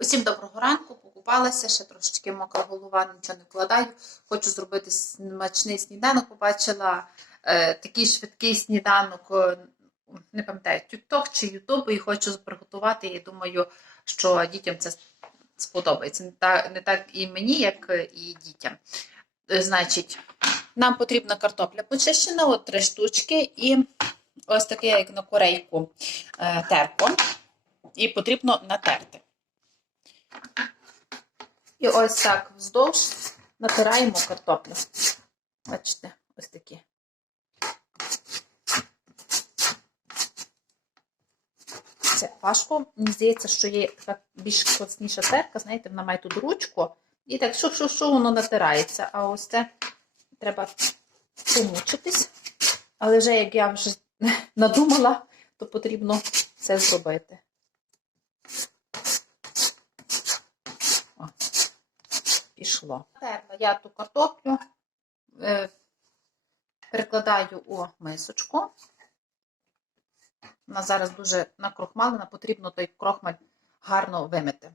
Усім доброго ранку, покупалася, ще трошечки мокра голова, нічого не вкладаю. Хочу зробити смачний сніданок. Побачила е, такий швидкий сніданок, е, не пам'ятаю, TikTok чи YouTube, і хочу приготувати. І думаю, що дітям це сподобається. Не так, не так і мені, як і дітям. Е, Значить, нам потрібна картопля почищена, от три штучки, і ось таке, як на корейку, е, терко. І потрібно натерти. І ось так вздовж натираємо картоплю. Бачите, ось такі. Це важко. Мені здається, що є така більш класніша терка, знаєте, вона має тут ручку. І так, що, що, що воно натирається. А ось це треба помучитись. Але вже як я вже надумала, то потрібно це зробити. О, пішло. Терла я ту картоплю, е, перекладаю у мисочку. Вона зараз дуже накрохмалена, потрібно той крохмаль гарно вимити.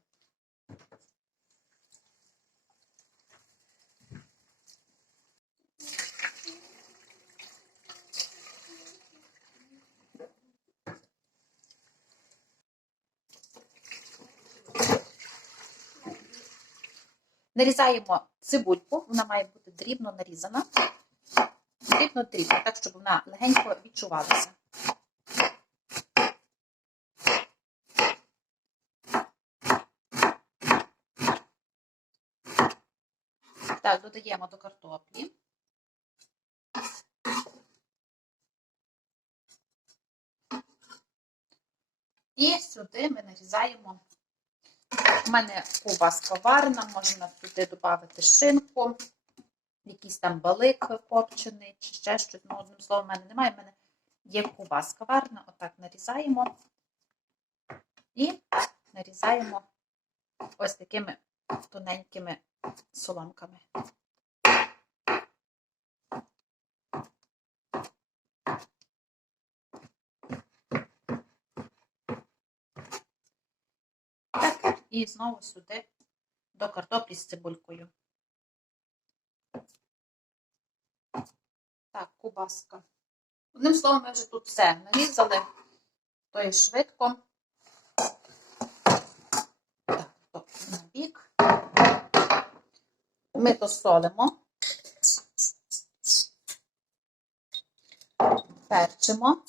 Нарізаємо цибульку, вона має бути дрібно нарізана. Дрібно дрібно, так, щоб вона легенько відчувалася. Так, додаємо до картоплі. І сюди ми нарізаємо. У мене куба варена, можна туди додати шинку, якийсь там балик копчений, чи ще щось. Ну, одним словом, в мене немає. У мене є куба варена. Отак нарізаємо і нарізаємо ось такими тоненькими соломками. Так, і знову сюди до картоплі з цибулькою. Так, кубаска. Одним словом, ми вже тут все нарізали, то є швидко. Так, тобто на бік. Ми то солимо, перчимо.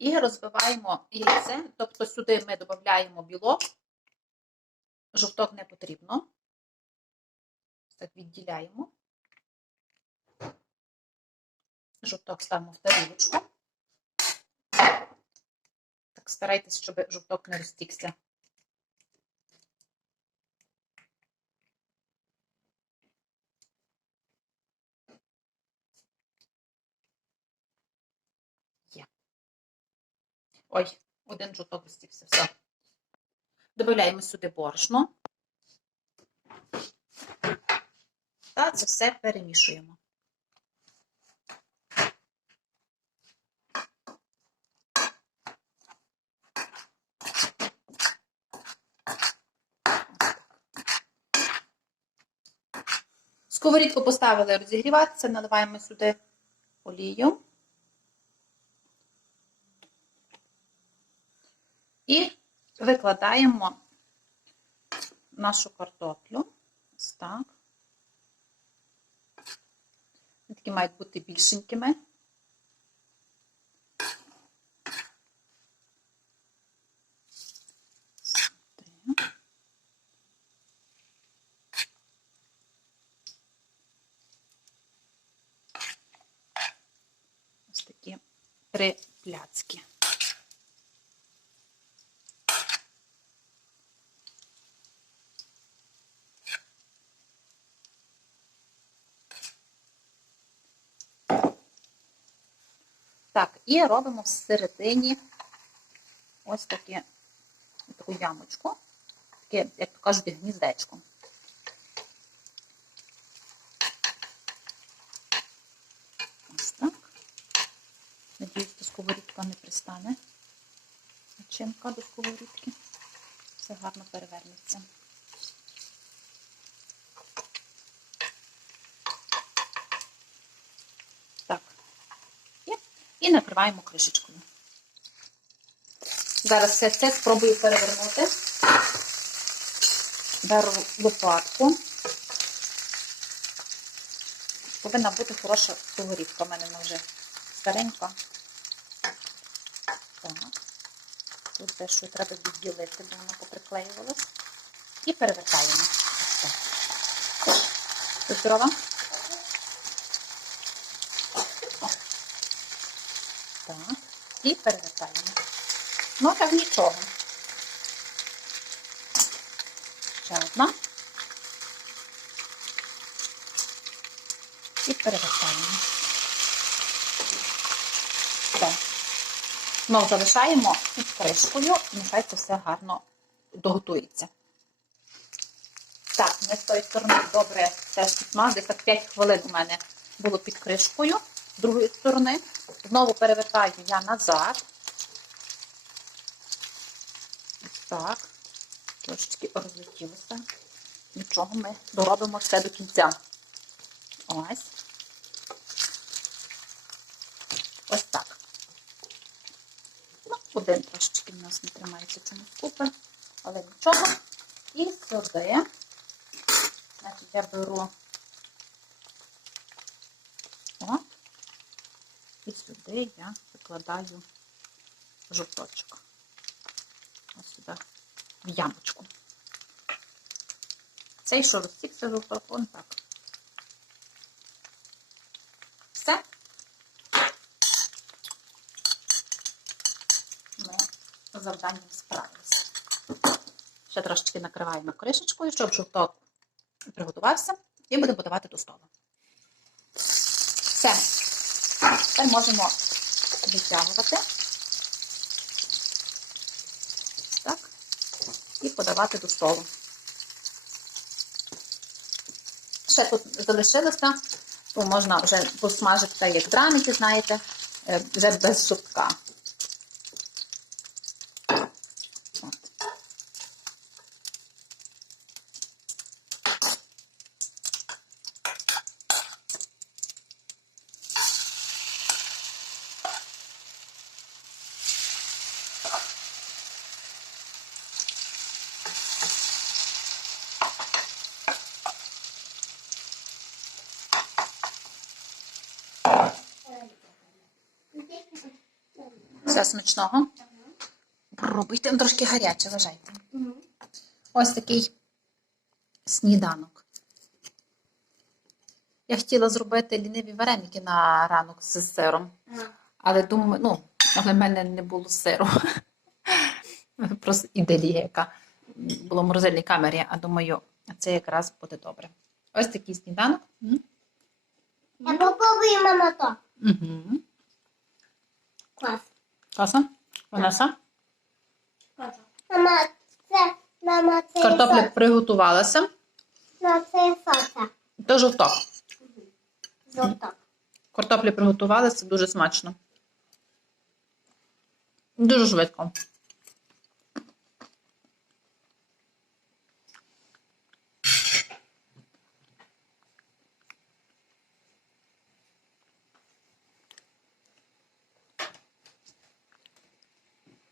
І розбиваємо яйце, тобто сюди ми додаємо білок, жовток не потрібно. Так, відділяємо. Жовток ставимо в тарілочку. Так, старайтесь, щоб жовток не розтікся. Ой, один жовток розтікся. Все. Додаємо сюди борошно. Та це все перемішуємо. Сковорідку поставили розігріватися, наливаємо сюди олію. І викладаємо нашу картоплю. Ось так. Такі мають бути більшенькими. Ось такі три пляцки. Так, і робимо всередині ось таке, таку ямочку, таке, як то кажуть, гніздечко. Ось так. Надіюсь, до сковорідка не пристане. Начинка до сковорідки. Все гарно перевернеться. Так. Є. І накриваємо кришечкою. Зараз все це спробую перевернути. Беру лопатку. Повинна бути хороша сковорідка. У мене вже старенька. Так. Тут дещо треба відділити, бо воно поприклеювалось. І перевертаємо. Ось Так. Ти здорова? Так. І перевертаємо. Ну, так нічого. Ще одна. І перевертаємо. Все. Знову залишаємо під кришкою, нехай це все гарно доготується. Так, ми з тої сторони добре теж підсмажили. Десь так 5 хвилин у мене було під кришкою. З другої сторони. Знову перевертаю я назад. Ось так. Трошечки розлетілося. Нічого, ми доробимо все до кінця. Ось. Ось так. Ну, один трошечки в нас не тримається чомусь купи, але нічого. І сюди. Значить, я беру о, і сюди я викладаю жовточок. Ось сюди в ямочку. Цей, що розтікся жовток, он так. Все. Ми завданням справилися. Ще трошечки накриваємо кришечкою, щоб жовток приготувався, і будемо подавати до столу. Все. Тепер можемо витягувати. Так. І подавати до столу. Ще тут залишилося, то можна вже посмажити як драміки, знаєте, е, вже без жовтка. Все смачного. Пробуйте, трошки гаряче, вважайте. Ось такий сніданок. Я хотіла зробити ліниві вареники на ранок з сиром, але думаю, ну, але в мене не було сиру. Просто іделія, яка була в морозильній камері, а думаю, це якраз буде добре. Ось такий сніданок. Я попробую, мама, то. Угу. Клас. Класно? Ванеса? Мама, це, мама, це Картопля сос. приготувалася. Мама, це соса. То жовток. Жовток. Картоплі приготувалися дуже смачно. Дуже швидко.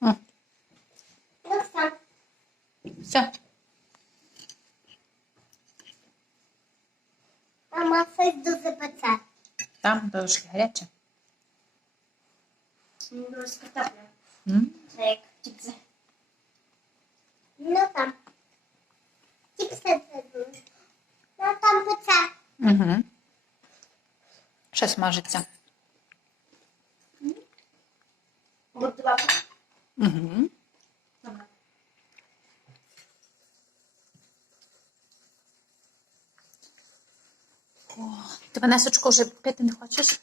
М, Ну, все. Все. Мама, щось дуже пече. Там трошки гаряче. Дуже з картопля. Це як чіпси. Ну, там. Чіпси це дуже. Ну, там пече. Угу. Ще смажиться. О, ти Ванесочко вже пити не хочеш?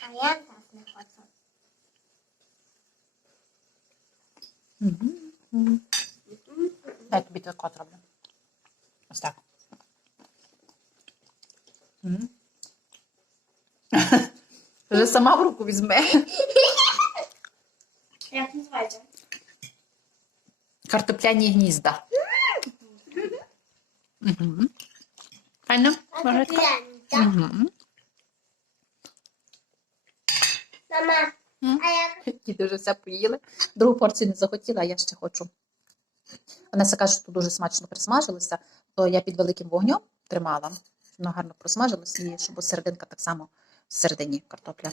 А я так не хочу. Угу. Дай тобі тако зроблю. Ось так. М. Вже сама в руку візьме. Як називається? Картопляні гнізда. Угу. Файно, А Маргаритка? Угу. Мама, М? а як Діти вже все поїли. Другу порцію не захотіла, а я ще хочу. Вона каже, що тут дуже смачно присмажилося, то я під великим вогнем тримала, щоб воно гарно просмажилося, і щоб серединка так само всередині картопля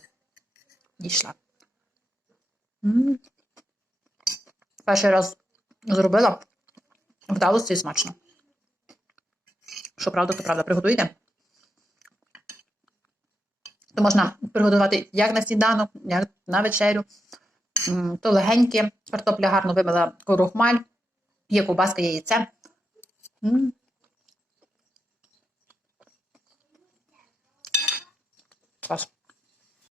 дійшла. М. Перший раз зробила, вдалося і смачно. Що правда, то правда. Приготуйте. То можна приготувати як на сніданок, як на вечерю. То легеньке, картопля гарно вимила корухмаль, є ковбаска, є яйце.